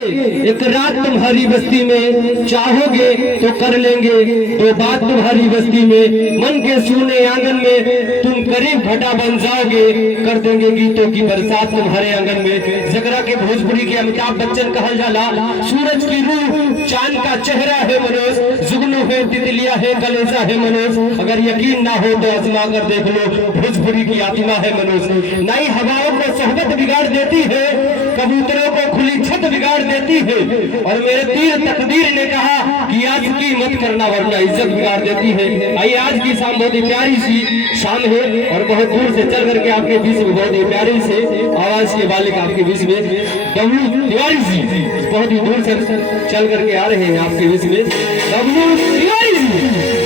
एक रात तुम्हारी बस्ती में चाहोगे तो कर लेंगे, दो बात तुम्हारी बस्ती में मन के सूने आंगन में तुम करीब घटा बन जाओगे, कर देंगे गीतों की बरसात तुम्हारे आंगन में। जगरा के भोजपुरी के अमिताभ बच्चन कहल जाला, सूरज की रूह चांद का चेहरा है मनोज, जुगनू है तितलिया है कलेजा है मनोज, अगर यकीन ना हो तो आजमा कर देख लो, भोजपुरी की आत्मा है मनोज। नई हवाओं को सोहबत बिगाड़ देती है, कबूतरों को खुली छत बिगाड़ देती है, और मेरे तीर तकदीर ने कहा कि आज की मत करना वरना इज्जत बिगाड़ देती है। आइए आज की शाम बहुत ही प्यारी सी शाम है और बहुत दूर से चल करके आपके बीच में बहुत ही प्यारी से आवाज के मालिक आपके बीच में डब्लू तिवारी जी बहुत ही दूर से चल करके आ रहे हैं आपके बीच में। डब्लू तिवारी जी